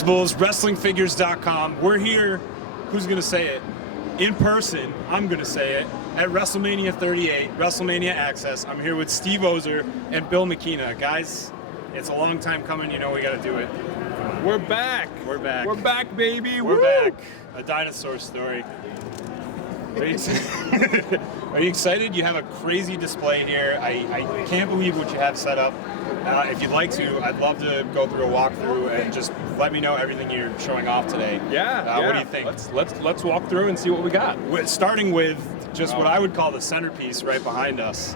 Collectibles, WrestlingFigures.com. We're here, who's going to say it? In person, I'm going to say it, at WrestleMania 38, WrestleMania Axxess. I'm here with Steve Ozer and Bill McKenna. Guys, it's a long time coming. You know we got to do it. We're back. We're back. We're back, baby. We're Woo! back. A dinosaur story. Are you, are you excited? You have a crazy display here. I can't believe what you have set up. If you'd like to, I'd love to go through a walkthrough and just let me know everything you're showing off today. Yeah. What do you think? Let's walk through and see what we got. Starting with just what I would call the centerpiece right behind us.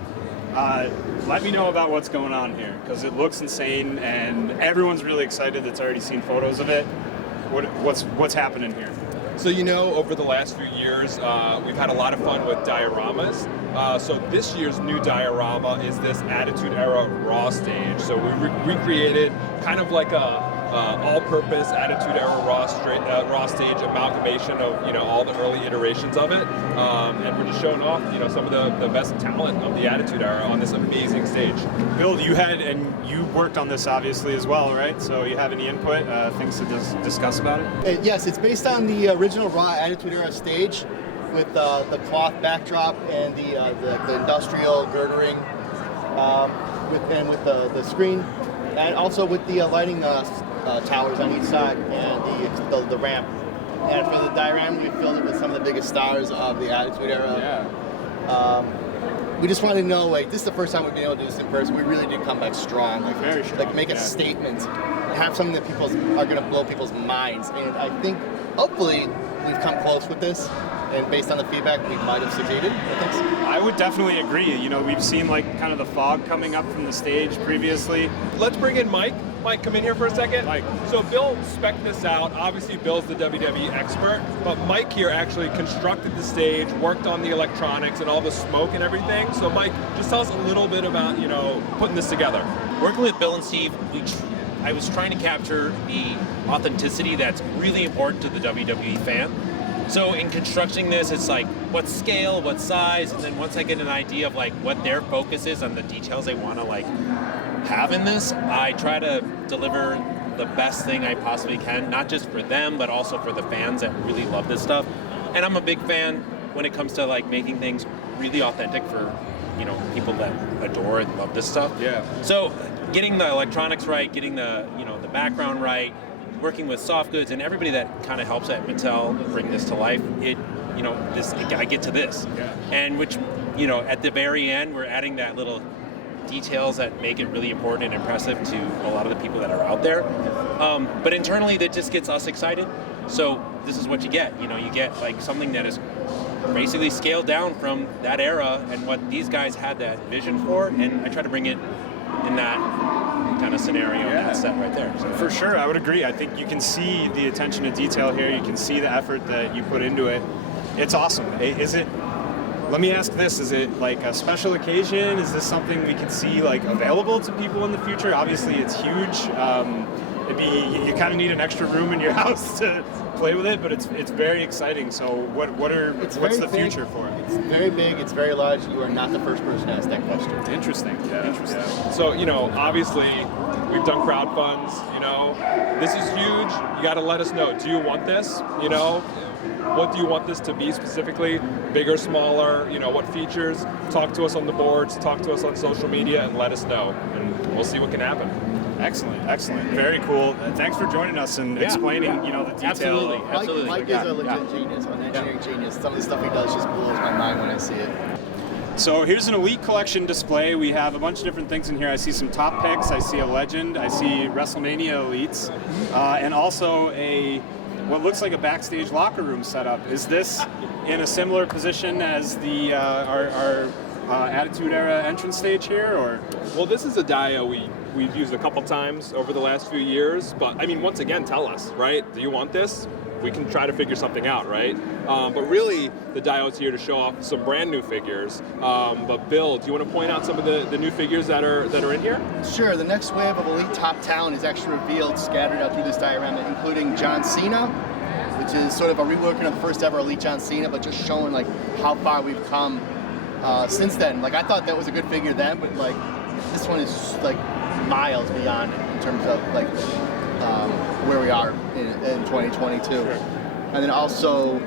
Let me know about what's going on here, because it looks insane and everyone's really excited that's already seen photos of it. What's happening here? So, you know, over the last few years, we've had a lot of fun with dioramas. So this year's new diorama is this Attitude Era Raw stage. So we recreated kind of like a all-purpose Attitude Era Raw stage amalgamation of, you know, all the early iterations of it. And we're just showing off, you know, some of the best talent of the Attitude Era on this amazing stage. Bill, you worked on this obviously as well, right? So you have any input, things to discuss about it? Yes, it's based on the original Raw Attitude Era stage with the cloth backdrop and the industrial girdering, with the screen, and also with the lighting towers on each side and the ramp. And for the diorama, we filled it with some of the biggest stars of the Attitude Era. Yeah. We just wanted to know, like, this is the first time we've been able to do this in person. We really did come back strong, like, Very strong, like make a statement, have something that people are going to blow people's minds. And I think, hopefully, we've come close with this. And based on the feedback, we might have succeeded. I would definitely agree. You know, we've seen like kind of the fog coming up from the stage previously. Let's bring in Mike. Mike, come in here for a second. Mike. So Bill spec'd this out. Obviously, Bill's the WWE expert, but Mike here actually constructed the stage, worked on the electronics and all the smoke and everything. So Mike, just tell us a little bit about, you know, putting this together. Working with Bill and Steve, I was trying to capture the authenticity that's really important to the WWE fan. So in constructing this, it's like what scale, what size, and then once I get an idea of like what their focus is on the details they want to like have in this, I try to deliver the best thing I possibly can, not just for them, but also for the fans that really love this stuff. And I'm a big fan when it comes to like making things really authentic for, you know, people that adore and love this stuff. Yeah. So getting the electronics right, getting the, you know, the background right, working with soft goods and everybody that kind of helps at Mattel bring this to life, I get to this. Yeah. And which, you know, at the very end, we're adding that little details that make it really important and impressive to a lot of the people that are out there. But internally, that just gets us excited. So this is what you get. You know, you get like something that is basically scaled down from that era and what these guys had that vision for, and I try to bring it in that kind of scenario, that set right there. So. For sure, I would agree. I think you can see the attention to detail here. You can see the effort that you put into it. It's awesome. Let me ask this, is it like a special occasion? Is this something we can see like available to people in the future? Obviously it's huge. You kind of need an extra room in your house to play with it, but it's very exciting. So what's the future for it? It's very big, it's very large. You are not the first person to ask that question. Interesting. Interesting. Yeah. So, you know, obviously we've done crowd funds, you know, this is huge. You got to let us know. Do you want this? You know, what do you want this to be specifically? Bigger, smaller, you know, what features? Talk to us on the boards, talk to us on social media, and let us know. And we'll see what can happen. Excellent. Very cool. Thanks for joining us and explaining, you know, the detail. Absolutely. Mike is a legit genius, an engineering genius. Some of the stuff he does just blows my mind when I see it. So here's an Elite Collection display. We have a bunch of different things in here. I see some top picks, I see a Legend, I see WrestleMania Elites, and also what looks like a backstage locker room setup. Is this in a similar position as the our Attitude Era entrance stage here, or? Well, this is a dio we've used a couple times over the last few years, but I mean, once again, tell us, right? Do you want this? We can try to figure something out, right? But really, the dio's here to show off some brand new figures. But Bill, do you want to point out some of the new figures that are in here? Sure. The next wave of Elite Top Talent is actually revealed, scattered out through this diorama, including John Cena, which is sort of a reworking of the first ever Elite John Cena, but just showing like how far we've come since then. Like, I thought that was a good figure then, but like this one is like miles beyond in terms of like where we are in 2022. Sure. And then also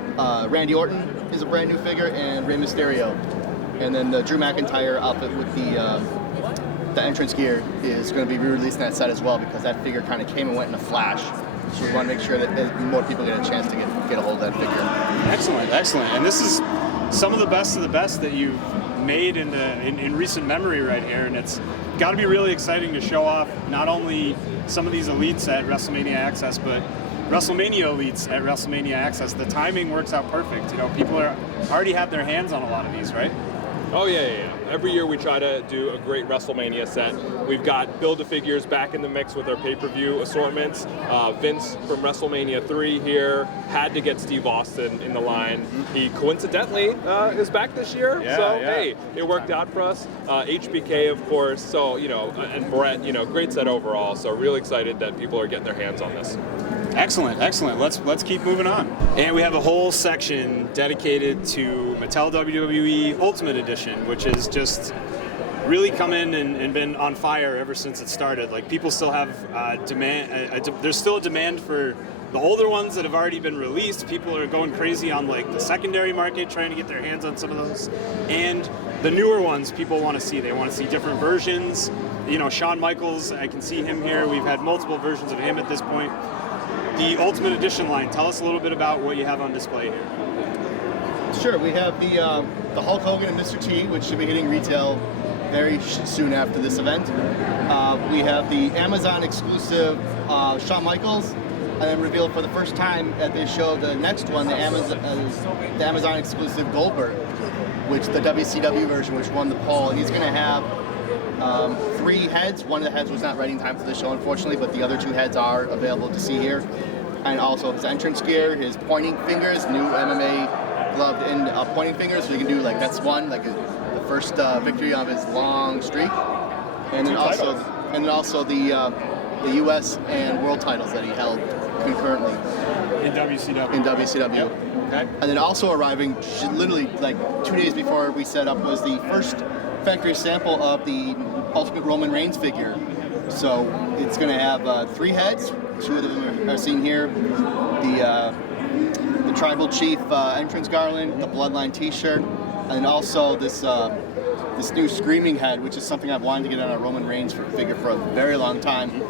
Randy Orton is a brand new figure, and Rey Mysterio. And then the Drew McIntyre outfit with the entrance gear is going to be re-released in that set as well, because that figure kind of came and went in a flash. So we want to make sure that more people get a chance to get a hold of that figure. Excellent, excellent. And this is some of the best that you've made in recent memory right here, and it's got to be really exciting to show off not only some of these elites at WrestleMania Axxess, but WrestleMania Elites at WrestleMania Axxess. The timing works out perfect. You know, people are already have their hands on a lot of these, right? Oh yeah. Every year we try to do a great WrestleMania set. We've got Build-A-Figures back in the mix with our pay-per-view assortments. Vince from WrestleMania 3 here had to get Steve Austin in the line. He coincidentally is back this year, hey, it worked out for us. HBK, of course, so, you know, and Brett, you know, great set overall. So really excited that people are getting their hands on this. Excellent, excellent. Let's keep moving on. And we have a whole section dedicated to Mattel WWE Ultimate Edition, which is just really come in and been on fire ever since it started. Like, people still have demand. There's still a demand for the older ones that have already been released. People are going crazy on like the secondary market, trying to get their hands on some of those. And the newer ones, people want to see. They want to see different versions. You know, Shawn Michaels, I can see him here. We've had multiple versions of him at this point. The Ultimate Edition line, tell us a little bit about what you have on display here. Sure, we have the Hulk Hogan and Mr. T, which should be hitting retail very soon after this event. We have the Amazon exclusive Shawn Michaels, and then revealed for the first time at this show the next one, the Amazon exclusive Goldberg, which the WCW version, which won the poll. And he's going to have 3 heads. One of the heads was not ready in time for the show, unfortunately, but the other 2 heads are available to see here. And also his entrance gear, his pointing fingers, new MMA gloved in pointing fingers, so you can do like that's one, like the first victory of his long streak. And then also the U.S. and world titles that he held concurrently In WCW. Yep. Okay. And then also arriving literally like 2 days before we set up was the first factory sample of the Ultimate Roman Reigns figure. So it's going to have 3 heads. 2 of them are seen here. The Tribal Chief entrance garland, the Bloodline T-shirt, and also this new Screaming head, which is something I've wanted to get on a Roman Reigns figure for a very long time,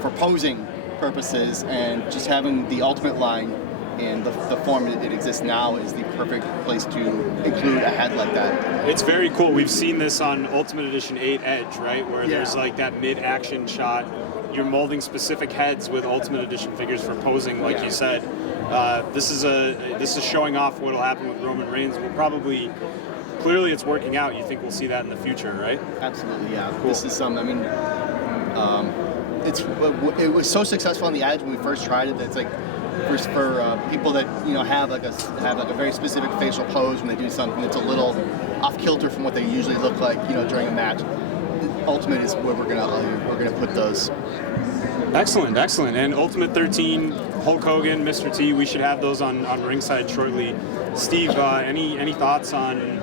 for posing purposes, and just having the Ultimate line in the form it exists now is the perfect place to include a head like that. It's very cool. We've seen this on Ultimate Edition 8 Edge, right? Where there's like that mid-action shot. You're molding specific heads with Ultimate Edition figures for posing, like you said. This is showing off what will happen with Roman Reigns. We'll probably, clearly it's working out. You think we'll see that in the future, right? Absolutely, yeah. Cool. This is something, I mean, it was so successful on the Edge when we first tried it that it's like, for people that have like a very specific facial pose when they do something that's a little off kilter from what they usually look like during a match. Ultimate is where we're gonna put those. Excellent, excellent. And Ultimate 13, Hulk Hogan, Mr. T, we should have those on Ringside shortly. Steve, any thoughts on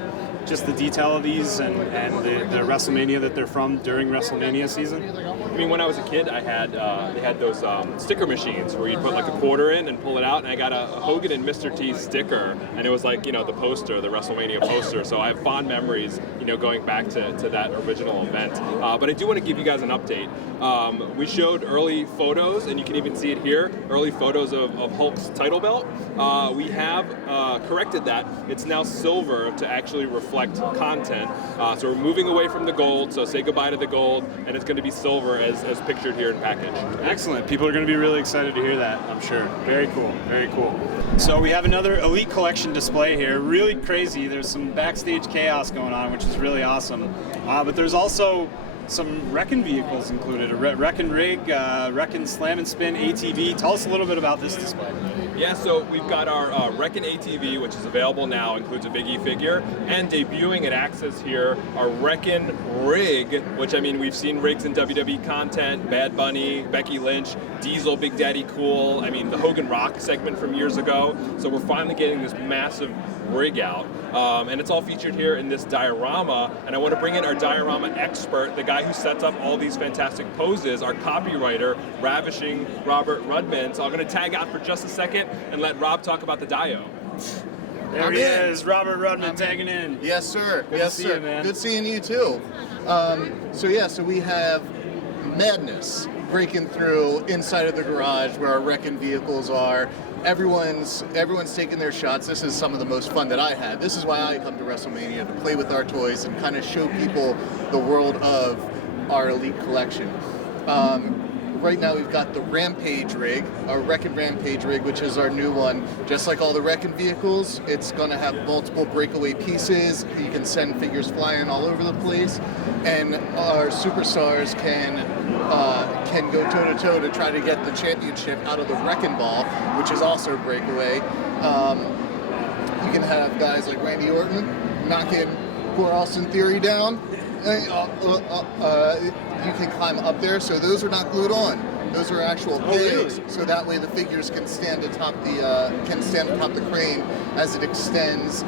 just the detail of these and the WrestleMania that they're from during WrestleMania season? I mean, when I was a kid, I had they had those sticker machines where you'd put like a quarter in and pull it out, and I got a Hogan and Mr. T sticker, and it was like, the poster, the WrestleMania poster. So I have fond memories, going back to that original event. But I do want to give you guys an update. We showed early photos, and you can even see it here, early photos of Hulk's title belt. We have corrected that. It's now silver to actually reflect content. So we're moving away from the gold, so say goodbye to the gold, and it's going to be silver as pictured here in package. Excellent. People are going to be really excited to hear that, I'm sure. Very cool, very cool. So we have another Elite Collection display here. Really crazy. There's some backstage chaos going on, which is really awesome. But there's also some Wreckin' vehicles included. A Wreckin' rig, Wreckin' Slam and Spin ATV. Tell us a little bit about this display. Yeah, so we've got our Wreckin' ATV, which is available now, includes a Big E figure, and debuting at Axxess here, our Wreckin' rig, which, I mean, we've seen rigs in WWE content, Bad Bunny, Becky Lynch, Diesel, Big Daddy Cool, I mean, the Hogan Rock segment from years ago. So we're finally getting this massive rig out, and it's all featured here in this diorama, and I want to bring in our diorama expert, the guy guy who sets up all these fantastic poses, our copywriter, ravishing Robert Rudman. So I'm going to tag out for just a second and let Rob talk about the Dio. There he is, Robert Rudman tagging in. Yes, sir. Good to see you, man. Good seeing you too. So we have madness breaking through inside of the garage where our wrecking vehicles are. Everyone's taking their shots. This is some of the most fun that I had. This is why I come to WrestleMania, to play with our toys and kind of show people the world of our Elite collection. Right now we've got the Rampage rig, our Wreckin' Rampage rig, which is our new one. Just like all the Wreckin' vehicles, it's going to have multiple breakaway pieces. You can send figures flying all over the place, and our superstars can go toe-to-toe to try to get the championship out of the Wreckin' Ball, which is also breakaway. You can have guys like Randy Orton knocking poor Austin Theory down. You can climb up there, so those are not glued on. Those are actual pegs, so that way the figures can stand atop the crane as it extends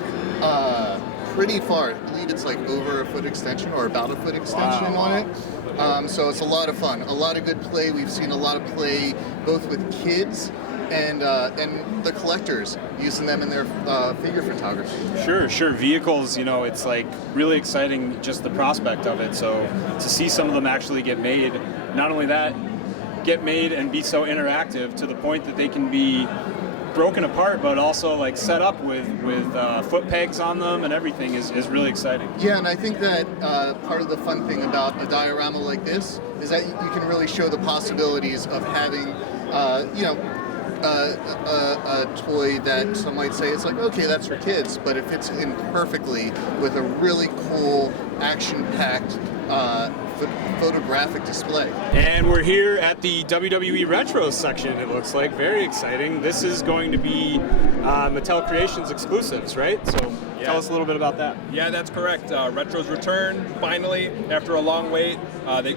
pretty far. I believe it's like over a foot extension or about a foot extension on it. So it's a lot of fun, a lot of good play. We've seen a lot of play both with kids and the collectors using them in their figure photography. Sure. Vehicles, it's like really exciting, just the prospect of it. So to see some of them actually get made, not only that, get made and be so interactive to the point that they can be broken apart, but also like set up with foot pegs on them and everything is really exciting. Yeah, and I think that part of the fun thing about a diorama like this is that you can really show the possibilities of having, a toy that some might say it's like, okay, that's for kids, but it fits in perfectly with a really cool, action-packed photographic display. And we're here at the WWE Retro section, it looks like. Very exciting. This is going to be Mattel Creations exclusives, right? So tell us a little bit about that. Yeah, that's correct. Retro's return, finally, after a long wait.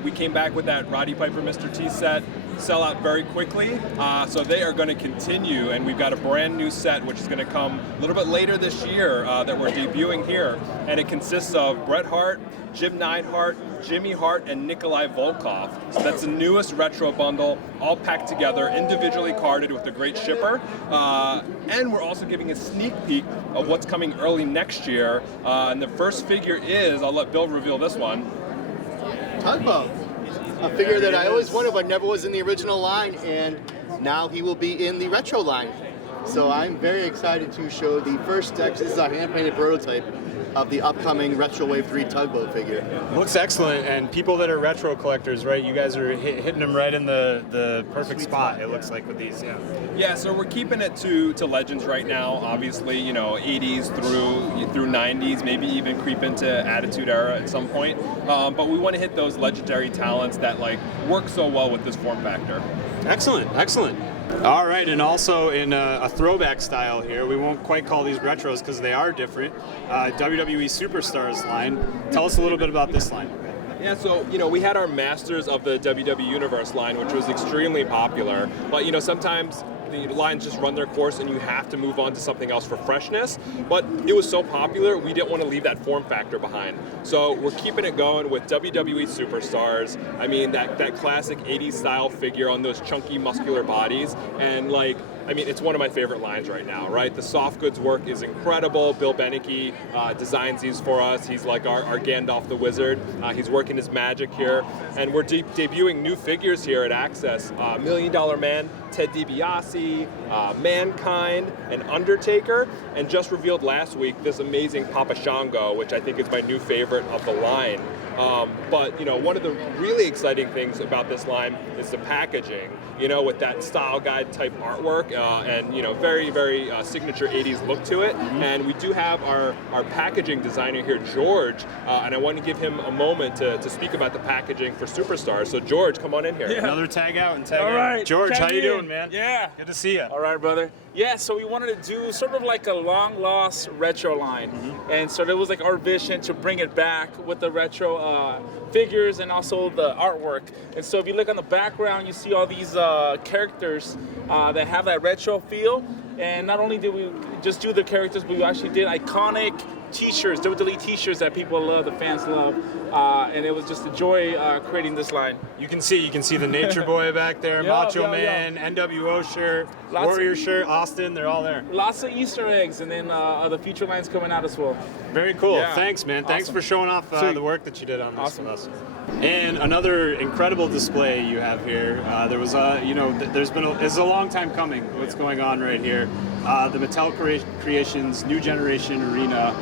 We came back with that Roddy Piper Mr. T set. Sell out very quickly, so they are going to continue, and we've got a brand new set which is going to come a little bit later this year that we're debuting here, and it consists of Bret Hart, Jim Neidhart, Jimmy Hart, and Nikolai Volkov. So that's the newest retro bundle, all packed together, individually carded with a great shipper, and we're also giving a sneak peek of what's coming early next year, and the first figure is, I'll let Bill reveal this one. Tugboat. A figure that I always wanted but never was in the original line, and now he will be in the retro line. So I'm very excited to show the first Axxess. This is our hand-painted prototype of the upcoming Retro Wave 3 Tugboat figure. Looks excellent, and people that are retro collectors, right, you guys are hitting them right in the perfect spot, it looks like, with these, Yeah, so we're keeping it to Legends right now, obviously, 80s through 90s, maybe even creep into Attitude Era at some point, but we want to hit those legendary talents that work so well with this form factor. Excellent. All right, and also in a throwback style here, we won't quite call these retros because they are different, WWE Superstars line. Tell us a little bit about this line. Yeah, so, we had our Masters of the WWE Universe line, which was extremely popular, but, sometimes the lines just run their course and you have to move on to something else for freshness, but it was so popular we didn't want to leave that form factor behind. So we're keeping it going with WWE Superstars. I mean, that classic 80s style figure on those chunky muscular bodies, and it's one of my favorite lines right now, right? The soft goods work is incredible. Bill Beneke designs these for us. He's like our Gandalf the Wizard. He's working his magic here. And we're debuting new figures here at Axxess. $1 Million Man, Ted DiBiase, Mankind, and Undertaker. And just revealed last week this amazing Papa Shango, which I think is my new favorite of the line. But one of the really exciting things about this line is the packaging, with that style guide type artwork and very, very signature 80s look to it. And we do have our packaging designer here, George, and I want to give him a moment to speak about the packaging for Superstars. So George, come on in here. Yeah. Another tag out and tag out. All right, George, how you doing, man? Yeah. Good to see you. All right, brother. Yeah, so we wanted to do sort of like a long lost retro line. And so it was like our vision to bring it back with the retro figures and also the artwork. And so if you look on the background, you see all these characters that have that retro feel. And not only did we just do the characters, but we actually did iconic t-shirts, WWE t-shirts that people love, the fans love. and it was just a joy creating this line. You can see the Nature Boy back there, Yeah, Macho yeah, Man, NWO shirt, Lots Warrior of- shirt, Austin, they're all there. Lots of Easter eggs, and then the future lines coming out as well. Very cool. Yeah. Thanks, man. Thanks Awesome. for showing off Sweet. the work that you did on this Awesome. with us. And another incredible display you have here. There was it's a long time coming. What's going on right here? The Mattel Creations New Generation Arena.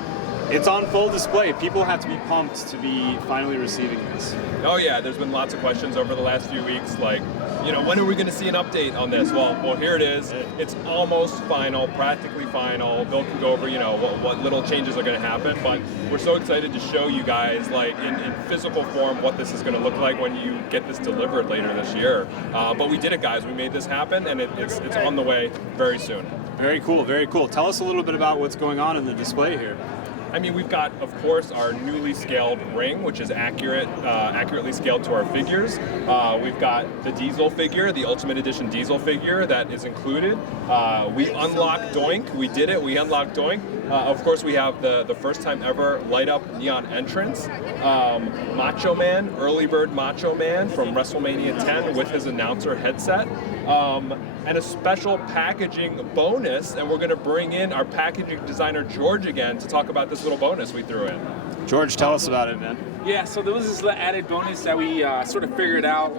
It's on full display. People have to be pumped to be finally receiving this. Oh yeah, there's been lots of questions over the last few weeks, like, when are we going to see an update on this? Well, here it is. It's almost final, practically final. Bill can go over, what little changes are going to happen, but we're so excited to show you guys, like, in physical form, what this is going to look like when you get this delivered later this year. But we did it, guys. We made this happen, and it's on the way very soon. Very cool, very cool. Tell us a little bit about what's going on in the display here. I mean, we've got, of course, our newly scaled ring, which is accurately scaled to our figures. We've got the Diesel figure, the Ultimate Edition Diesel figure that is included. We unlocked Doink. We did it. We unlocked Doink. Of course, we have the first time ever light up neon entrance. Macho Man, early bird Macho Man from WrestleMania 10 with his announcer headset. And a special packaging bonus, and we're going to bring in our packaging designer George again to talk about this little bonus we threw in. George, tell us about it, man. Yeah, so there was this added bonus that we sort of figured out,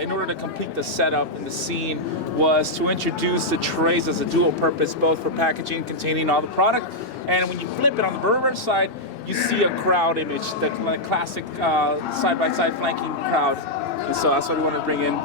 in order to complete the setup and the scene, was to introduce the trays as a dual purpose, both for packaging containing all the product, and when you flip it on the reverse side, you see a crowd image, the classic side-by-side flanking crowd. And so that's what we wanted to bring in.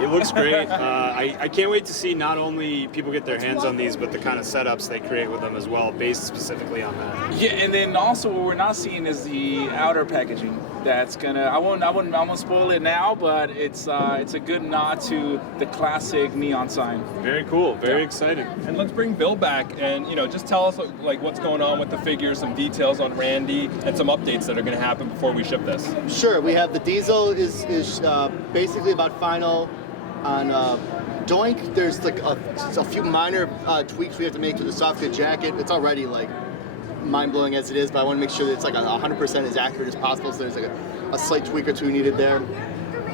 It looks great. I can't wait to see not only people get their hands on these, but the kind of setups they create with them as well, based specifically on that. Yeah, and then also what we're not seeing is the outer packaging. That's gonna. I won't spoil it now, but it's a good nod to the classic neon sign. Very cool. Very exciting. And let's bring Bill back and just tell us like what's going on with the figures, some details on Randy, and some updates that are going to happen before we ship this. Sure, we have the Diesel is basically about final on Doink. There's like a few minor tweaks we have to make to the soft good jacket. It's already like mind-blowing as it is, but I want to make sure that it's like 100% as accurate as possible, so there's like a slight tweak or two needed there.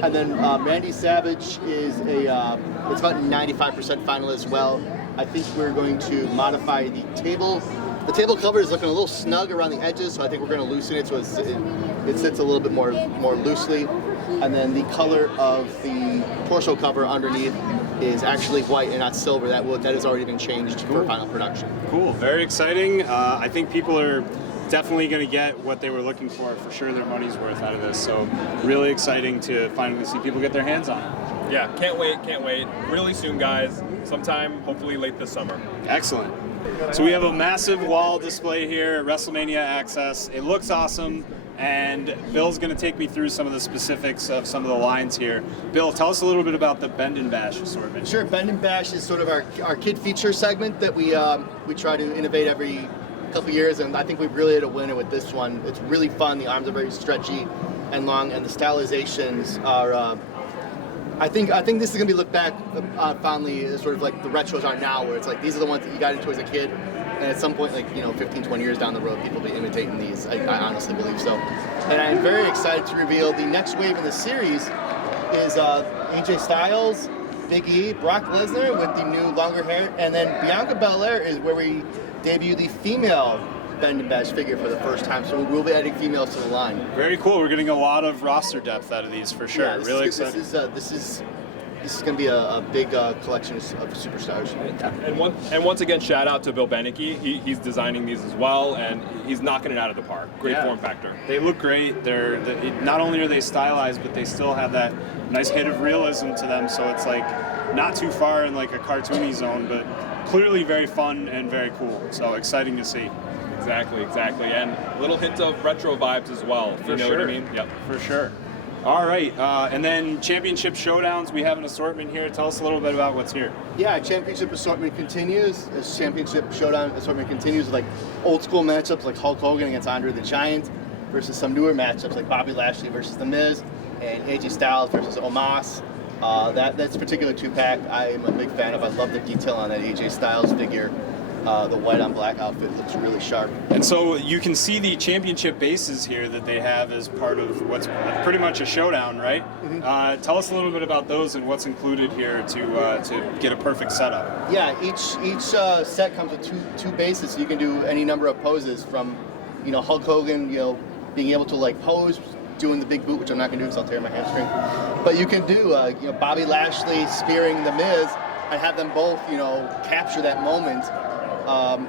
And then Randy Savage is it's about 95% final as well. I think we're going to modify the table. The table cover is looking a little snug around the edges, so I think we're going to loosen it so it sits a little bit more loosely. And then the color of the torso cover underneath is actually white and not silver. That has already been changed for final production. Cool. Very exciting. I think people are definitely going to get what they were looking for sure. Their money's worth out of this. So really exciting to finally see people get their hands on it. Yeah, can't wait. Really soon, guys. Sometime, hopefully late this summer. Excellent. So we have a massive wall display here at WrestleMania Axxess. It looks awesome, and Bill's going to take me through some of the specifics of some of the lines here. Bill, tell us a little bit about the Bend and Bash assortment. Sure, Bend and Bash is sort of our kid feature segment that we try to innovate every couple years, and I think we've really hit a winner with this one. It's really fun. The arms are very stretchy and long, and the stylizations are. I think this is gonna be looked back fondly as sort of like the retros are now, where it's like these are the ones that you got into as a kid, and at some point, 15, 20 years down the road, people will be imitating these. I honestly believe so. And I'm very excited to reveal the next wave in the series is AJ Styles, Big E, Brock Lesnar with the new longer hair, and then Bianca Belair is where we debut the female Bend and Bash figure for the first time, so we'll be adding females to the line. Very cool. We're getting a lot of roster depth out of these for sure. Yeah, really exciting. This is going to be a big collection of superstars. And once again, shout out to Bill Beneke. He's designing these as well, and he's knocking it out of the park. Great form factor. They look great. Not only are they stylized, but they still have that nice hit of realism to them. So it's like not too far in like a cartoony zone, but clearly very fun and very cool. So exciting to see. Exactly. And a little hint of retro vibes as well. For you know sure. what I mean? Yep. For sure. All right, and then Championship Showdowns, we have an assortment here. Tell us a little bit about what's here. Yeah, Championship Assortment continues. As Championship Showdown Assortment continues with like old school matchups like Hulk Hogan against Andre the Giant versus some newer matchups like Bobby Lashley versus The Miz and AJ Styles versus Omos. That's a particular two-pack I am a big fan of. I love the detail on that AJ Styles figure. The white on black outfit looks really sharp. And so you can see the championship bases here that they have as part of what's pretty much a showdown, right? Mm-hmm. Tell us a little bit about those and what's included here to get a perfect setup. Yeah, each set comes with two bases, so you can do any number of poses from, Hulk Hogan, being able to like pose, doing the big boot, which I'm not gonna do because I'll tear my hamstring. But you can do, Bobby Lashley spearing The Miz, and have them both, capture that moment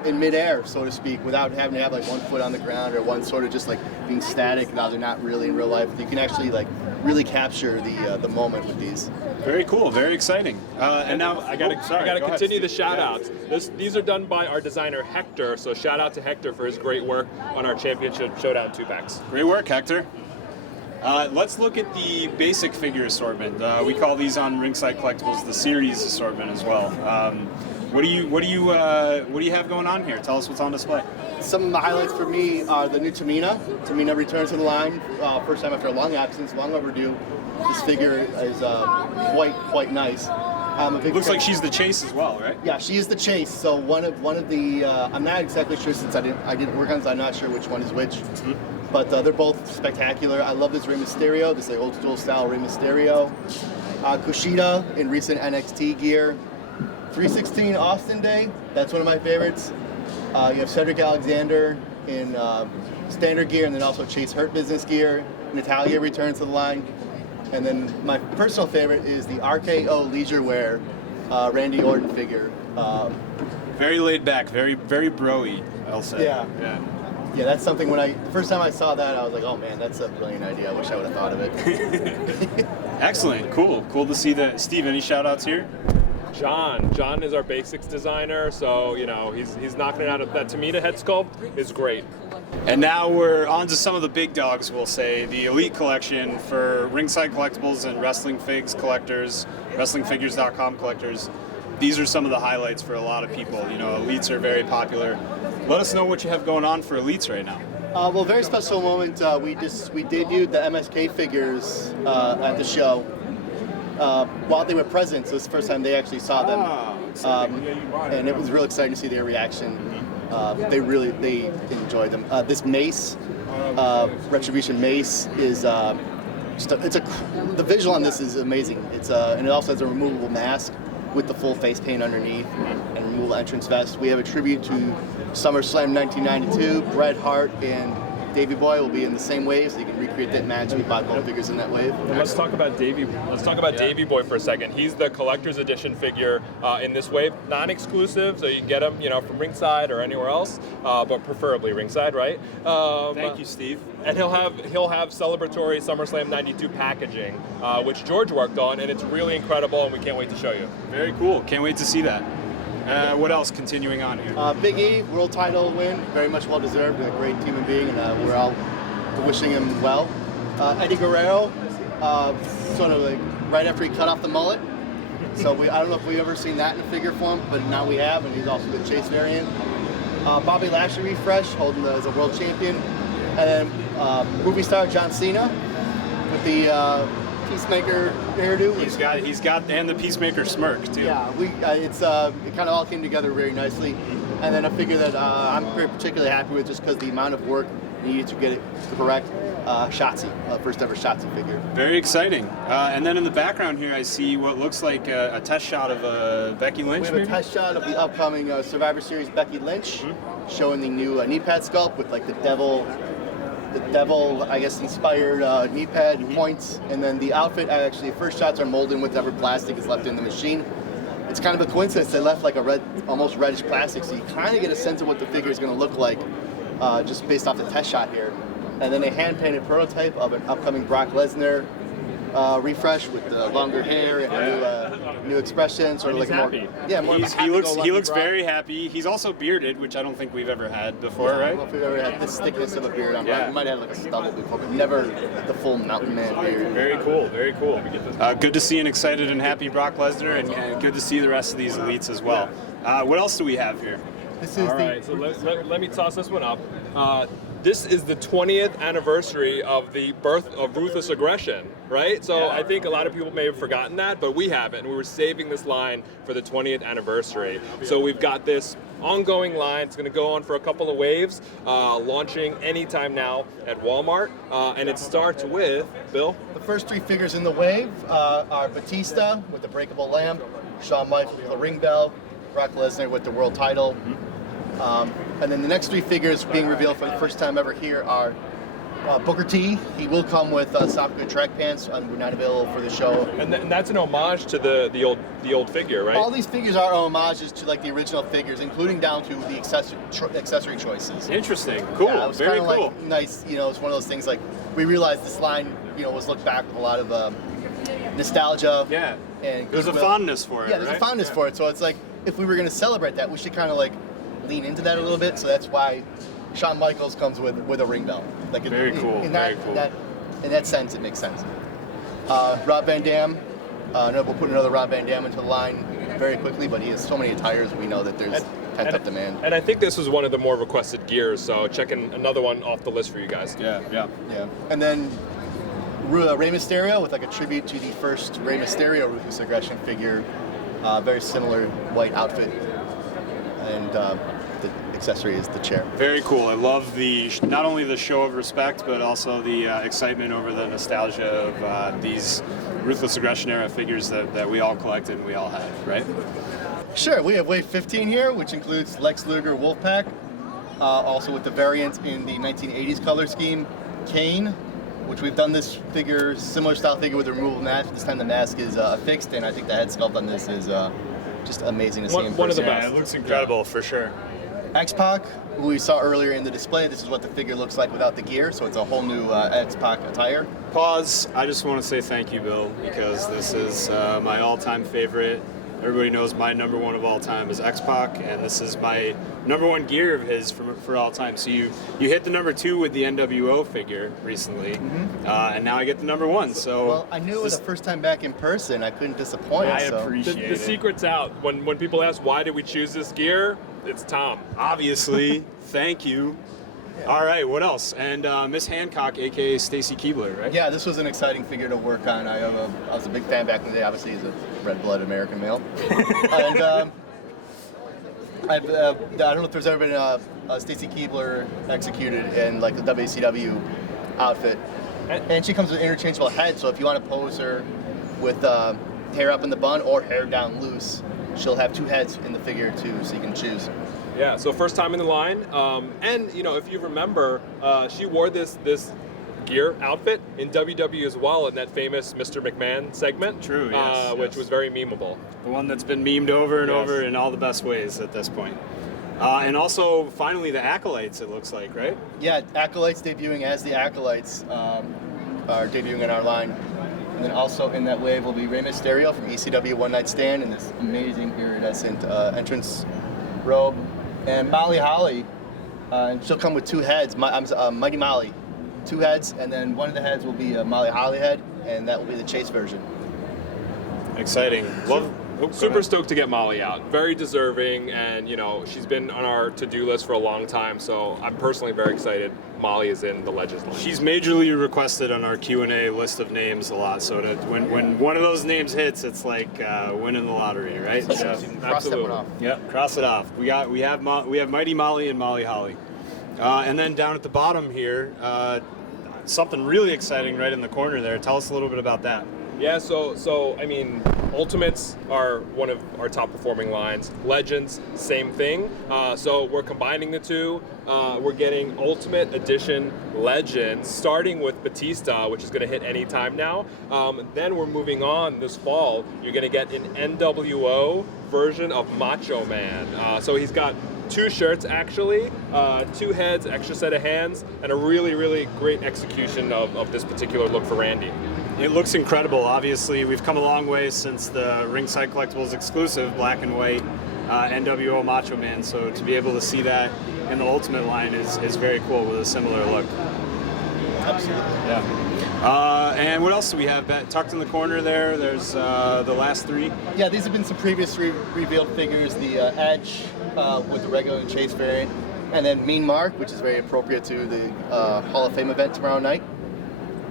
in midair, so to speak, without having to have like one foot on the ground or one sort of just like being static. Now they're not really in real life. You can actually like really capture the moment with these. Very cool, very exciting. And now I gotta continue the shout outs. Yeah. These are done by our designer Hector, so shout out to Hector for his great work on our Championship Showdown 2-packs. Great work, Hector. Let's look at the basic figure assortment. We call these on Ringside Collectibles the series assortment as well. What do you have going on here? Tell us what's on display. Some of the highlights for me are the new Tamina. Tamina returns to the line, first time after a long absence, long overdue. This figure is quite nice. Looks like she's the chase as well, right? Yeah, she is the chase. So one of the I'm not exactly sure since I didn't work on this. I'm not sure which one is which. Mm-hmm. But they're both spectacular. I love this Rey Mysterio, this old school style Rey Mysterio. Kushida in recent NXT gear. 316 Austin Day, that's one of my favorites. You have Cedric Alexander in standard gear, and then also Chase Hurt business gear. Natalia returns to the line. And then my personal favorite is the RKO Leisure Wear Randy Orton figure. Very laid back, very bro-y, I'll say. Yeah, that's something the first time I saw that, I was like, oh man, that's a brilliant idea. I wish I would have thought of it. Excellent, cool to see that. Steve, any shout outs here? John is our basics designer, so he's knocking it out. That Tamina head sculpt is great. And now we're on to some of the big dogs, we'll say, the Elite collection for Ringside Collectibles and Wrestling Figs collectors, WrestlingFigures.com collectors. These are some of the highlights for a lot of people. Elites are very popular. Let us know what you have going on for Elites right now. Well, very special moment. We debuted the MSK figures at the show. While they were present, so it's the first time they actually saw them, and it was real exciting to see their reaction. They enjoyed them. This mace, Retribution mace, is the visual on this is amazing. And it also has a removable mask with the full face paint underneath and removable entrance vest. We have a tribute to SummerSlam 1992. Bret Hart and Davey Boy will be in the same wave, so you can recreate that match. We bought both figures in that wave. And let's talk about Davey Boy for a second. He's the collector's edition figure in this wave, non-exclusive, so you can get him, from Ringside or anywhere else, but preferably Ringside, right? Thank you, Steve. And he'll have celebratory SummerSlam '92 packaging, which George worked on, and it's really incredible, and we can't wait to show you. Very cool. Can't wait to see that. What else continuing on here? Big E, world title win, very much well deserved, a great human being, and we're all wishing him well. Eddie Guerrero, sort of like right after he cut off the mullet. So I don't know if we've ever seen that in figure form, but now we have, and he's also the Chase variant. Bobby Lashley refresh, holding as a world champion. And then movie star John Cena with the Peacemaker hairdo. He's got and the Peacemaker smirk too. Yeah, it kind of all came together very nicely. And then a figure that I'm very particularly happy with, just because the amount of work needed to get it correct. Shotzi, first ever Shotzi figure. Very exciting. And then in the background here, I see what looks like a test shot of Becky Lynch. We have a test shot of the upcoming Survivor Series Becky Lynch, showing the new knee pad sculpt with like the devil, I guess, inspired knee pad points. And then the outfit, first shots are molded in whatever plastic is left in the machine. It's kind of a coincidence they left like a almost reddish plastic, so you kind of get a sense of what the figure is going to look like just based off the test shot here. And then a hand-painted prototype of an upcoming Brock Lesnar refresh with the longer hair and a new expression, sort of like happy. more. He looks very happy. He's also bearded, which I don't think we've ever had before, right? I don't know if we've ever had this thickness of a beard. We might have had like a stubble before, but never the full mountain man beard. Very cool, very cool. Good to see an excited and happy Brock Lesnar, and good to see the rest of these elites as well. What else do we have here? This is All right, so let me toss this one up. this is the 20th anniversary of the birth of Ruthless Aggression, right? So I think a lot of people may have forgotten that, but we haven't. We were saving this line for the 20th anniversary. So we've got this ongoing line. It's going to go on for a couple of waves, launching anytime now at Walmart. And it starts with, Bill? The first 3 figures in the wave are Batista with the breakable lamp, Shawn Michaels with the ring bell, Brock Lesnar with the world title. And then the next 3 figures being revealed for the first time ever here are Booker T. He will come with soft good track pants, we're not available for the show. And that's an homage to the old figure, right? All these figures are homages to like the original figures, including down to the accessory choices. Interesting, cool, Yeah, it was very kinda, cool. like, nice, you know, it's one of those things like we realized this line, you know, was looked back with a lot of nostalgia. Yeah, And there's a goodwill. fondness for it. Yeah, there's right? a fondness for it. So it's like if we were going to celebrate that, we should kind of like lean into that a little bit. So that's why Shawn Michaels comes with a ring bell. Like Very cool, In very that, cool. in that sense, it makes sense. Rob Van Dam. We'll put another Rob Van Dam into the line very quickly, but he has so many attires. We know that there's pent-up demand. And I think this was one of the more requested gears, so checking another one off the list for you guys. Yeah. Yeah. And then Rey Mysterio with like a tribute to the first Rey Mysterio Ruthless Aggression figure. Very similar white outfit. And the accessory is the chair. Very cool. I love not only the show of respect, but also the excitement over the nostalgia of these Ruthless Aggression era figures that we all collected and we all had, right? Sure, we have Wave 15 here, which includes Lex Luger Wolfpack, also with the variant in the 1980s color scheme, Kane, which we've done this figure, similar style figure with a removable mask. This time the mask is fixed, and I think the head sculpt on this is just amazing to see in person. One of the Yeah, best. it looks incredible for sure. X-Pac, who we saw earlier in the display, this is what the figure looks like without the gear, so it's a whole new X-Pac attire. Pause. I just want to say thank you, Bill, because this is my all-time favorite. Everybody knows my number one of all time is X-Pac, and this is my number one gear of his for all time. So you hit the number 2 with the NWO figure recently, and now I get the number 1. So Well, I knew it was the first time back in person. I couldn't disappoint. I so. appreciate The it. secret's out. When people ask why did we choose this gear, it's Tom. Obviously, thank you. All right, what else? And Miss Hancock, aka Stacy Keibler, right? Yeah, this was an exciting figure to work on. I was a big fan back in the day. Obviously, he's a red-blooded American male. And I don't know if there's ever been a Stacy Keibler executed in like the WCW outfit. And she comes with interchangeable head, so if you want to pose her with hair up in the bun or hair down loose, she'll have 2 heads in the figure too, so you can choose. Yeah, so first time in the line. And, you know, if you remember, she wore this gear outfit in WWE as well in that famous Mr. McMahon segment. True, yes, which yes. was very memeable. The one that's been memed over and Yes. over in all the best ways at this point. And also, finally, the Acolytes, it looks like, right? Yeah, Acolytes debuting as the Acolytes are debuting in our line. And then also in that wave will be Rey Mysterio from ECW One Night Stand in this amazing iridescent entrance robe. And Molly Holly, and she'll come with 2 heads, Mighty Molly. 2 heads, and then one of the heads will be a Molly Holly head, and that will be the Chase version. Exciting. Love. Super stoked to get Molly out. Very deserving, and you know she's been on our to-do list for a long time. So I'm personally very excited. Molly is in the Legends line. She's majorly requested on our Q&A list of names a lot. So that when one of those names hits, it's like winning the lottery, right? So you can cross that one off. Yep, cross it off. We have Mighty Molly and Molly Holly, and then down at the bottom here, something really exciting right in the corner there. Tell us a little bit about that. Yeah, so I mean, Ultimates are one of our top performing lines. Legends, same thing. So we're combining the two. We're getting Ultimate Edition Legends, starting with Batista, which is going to hit any time now. Then we're moving on this fall. You're going to get an NWO version of Macho Man. So he's got 2 shirts actually, 2 heads, extra set of hands, and a really, really great execution of this particular look for Randy. It looks incredible. Obviously, we've come a long way since the Ringside Collectibles exclusive black and white NWO Macho Man. So to be able to see that in the Ultimate line is very cool with a similar look. Absolutely. Yeah. And what else do we have tucked in the corner there? There's the last 3. Yeah, these have been some previous revealed figures. The Edge with the regular and Chase variant. And then Mean Mark, which is very appropriate to the Hall of Fame event tomorrow night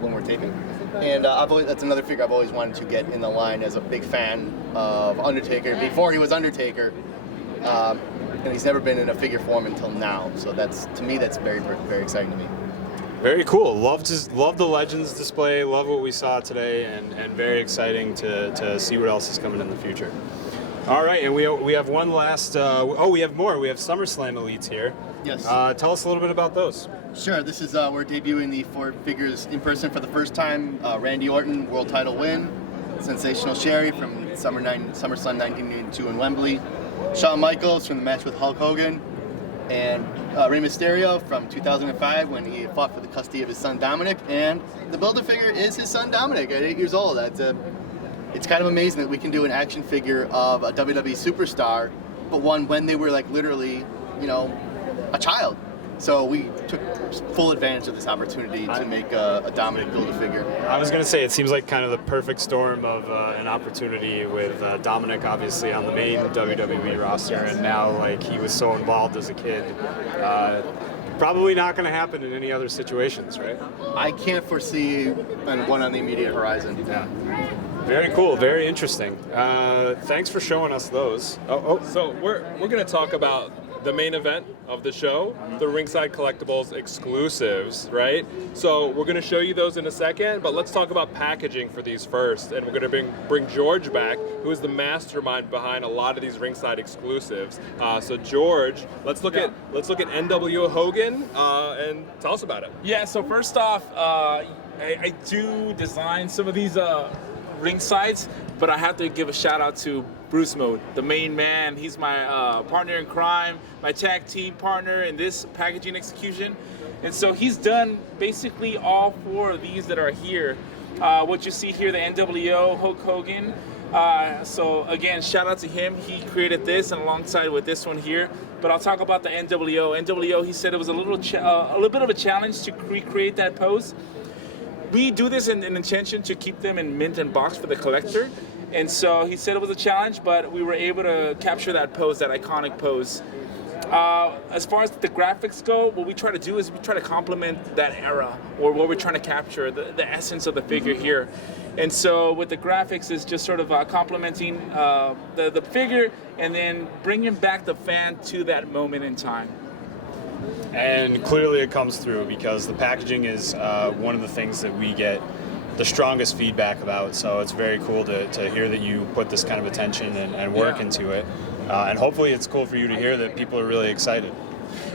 when we're taping. And that's another figure I've always wanted to get in the line as a big fan of Undertaker before he was Undertaker. And he's never been in a figure form until now. So to me, that's very, very exciting to me. Very cool. Love the Legends display. Love what we saw today, and very exciting to see what else is coming in the future. All right, and we have one last. We have more. We have Summerslam Elites here. Yes. Tell us a little bit about those. Sure. This is we're debuting the 4 figures in person for the first time. Randy Orton, world title win. Sensational Sherry from SummerSlam 1982 in Wembley. Shawn Michaels from the match with Hulk Hogan. And Rey Mysterio from 2005 when he fought for the custody of his son Dominic. And the Build-A-Figure is his son Dominic at 8 years old. It's kind of amazing that we can do an action figure of a WWE superstar, but one when they were like literally, a child. So we took full advantage of this opportunity to make a Dominic Build-A-Figure. I was going to say, it seems like kind of the perfect storm of an opportunity with Dominic obviously on the main WWE roster, and now like he was so involved as a kid. Probably not going to happen in any other situations, right? I can't foresee one on the immediate horizon. Yeah. Very cool, very interesting. Thanks for showing us those. So we're going to talk about the main event of the show, the Ringside Collectibles exclusives, right? So we're going to show you those in a second, but let's talk about packaging for these first. And we're going to bring George back, who is the mastermind behind a lot of these Ringside exclusives. So George, let's look at Nwo Hogan and tell us about it. Yeah. So first off, I do design some of these Ringsides, but I have to give a shout out to Bruce Mode, the main man. He's my partner in crime, my tag team partner in this packaging execution. And so he's done basically all 4 of these that are here. What you see here, the NWO Hulk Hogan. So again, shout out to him. He created this and alongside with this one here. But I'll talk about the NWO. NWO, he said it was a little bit of a challenge to recreate that pose. We do this in intention to keep them in mint and box for the collector. And so he said it was a challenge, but we were able to capture that pose, that iconic pose. As far as the graphics go, what we try to do is we try to complement that era, or what we're trying to capture, the essence of the figure here. And so with the graphics is just sort of complementing the figure and then bringing back the fan to that moment in time. And clearly it comes through because the packaging is one of the things that we get the strongest feedback about, so it's very cool to hear that you put this kind of attention and work into it, and hopefully it's cool for you to hear that people are really excited.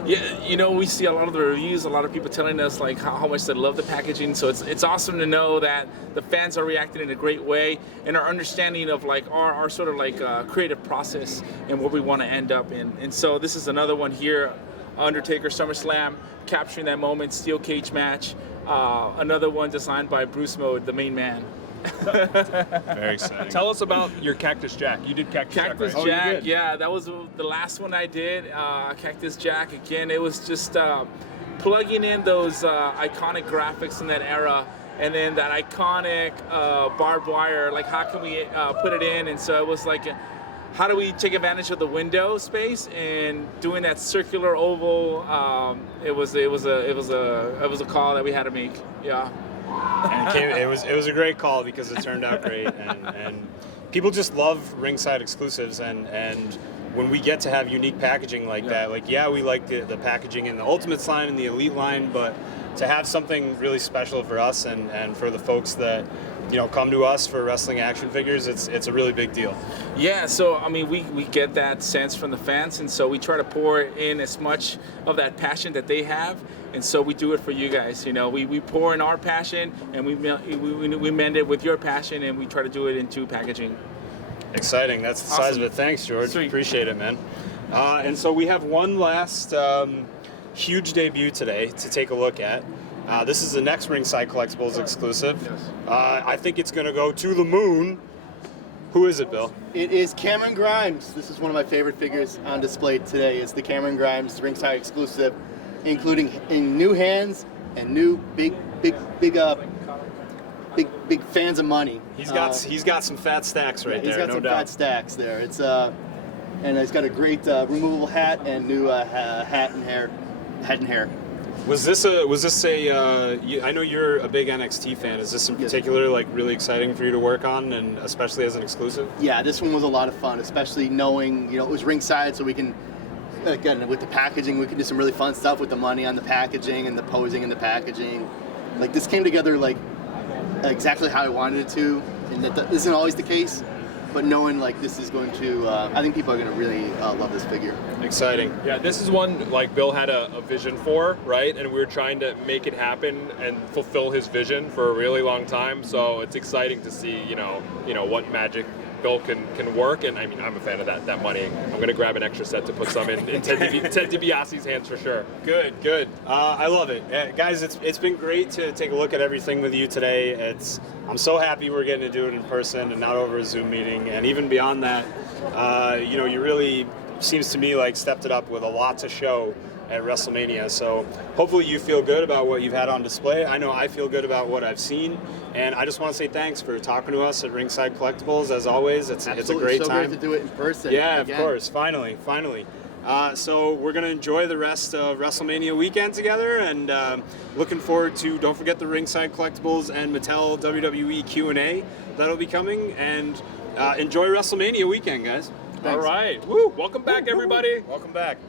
Yeah, we see a lot of the reviews, a lot of people telling us like how much they love the packaging, so it's awesome to know that the fans are reacting in a great way and our understanding of like our sort of like creative process and what we want to end up in. And so this is another one here, Undertaker SummerSlam, capturing that moment, steel cage match. Another one designed by Bruce Mode, the main man. Very exciting. Tell us about your Cactus Jack. You did Cactus Jack, right? Jack, yeah, that was the last one I did. Cactus Jack, again, it was just plugging in those iconic graphics in that era, and then that iconic barbed wire, like how can we put it in? And so it was like, how do we take advantage of the window space and doing that circular oval? It was a call that we had to make. Yeah. And it was a great call because it turned out great, and people just love Ringside exclusives, and when we get to have unique packaging like that, like we like the packaging in the Ultimates line and the Elite line, but to have something really special for us and for the folks that come to us for wrestling action figures, it's a really big deal. Yeah, so I mean we get that sense from the fans, and so we try to pour in as much of that passion that they have, and so we do it for you guys. We pour in our passion and we mend it with your passion, and we try to do it into packaging. Exciting. That's the size of it. Thanks, George. Sweet. Appreciate it, man. And so we have one last huge debut today to take a look at. This is the next Ringside Collectibles exclusive. Yes. I think it's going to go to the moon. Who is it, Bill? It is Cameron Grimes. This is one of my favorite figures on display today. It's the Cameron Grimes Ringside exclusive, including in new hands and new big fans of money. He's got some fat stacks right there, he's got no some doubt. fat stacks there. It's and it's got a great removable hat and new head and hair. Was this a? I know you're a big NXT fan. Is this in particular like really exciting for you to work on, and especially as an exclusive? Yeah, this one was a lot of fun, especially knowing it was ringside, so we can. Again, with the packaging, we can do some really fun stuff with the money on the packaging and the posing in the packaging. Like, this came together like exactly how I wanted it to, and that isn't always the case. But knowing like this is going to, I think people are going to really love this figure. Exciting. Yeah, this is one like Bill had a vision for, right? And we were trying to make it happen and fulfill his vision for a really long time. So it's exciting to see, you know what magic Bill can work, and I mean, I'm a fan of that money. I'm going to grab an extra set to put some in Ted DiBiase's hands for sure. Good. I love it. Guys, it's been great to take a look at everything with you today. I'm so happy we're getting to do it in person and not over a Zoom meeting. And even beyond that, you really, seems to me like stepped it up with a lot to show at WrestleMania. So hopefully you feel good about what you've had on display. I know I feel good about what I've seen. And I just want to say thanks for talking to us at Ringside Collectibles. As always, it's a great so time. Great to do it in person. Yeah, again. Of course. Finally. So we're going to enjoy the rest of WrestleMania weekend together, and looking forward to, don't forget the Ringside Collectibles and Mattel WWE Q&A that'll be coming, and enjoy WrestleMania weekend, guys. Thanks. All right. Woo! Welcome back, everybody. Welcome back.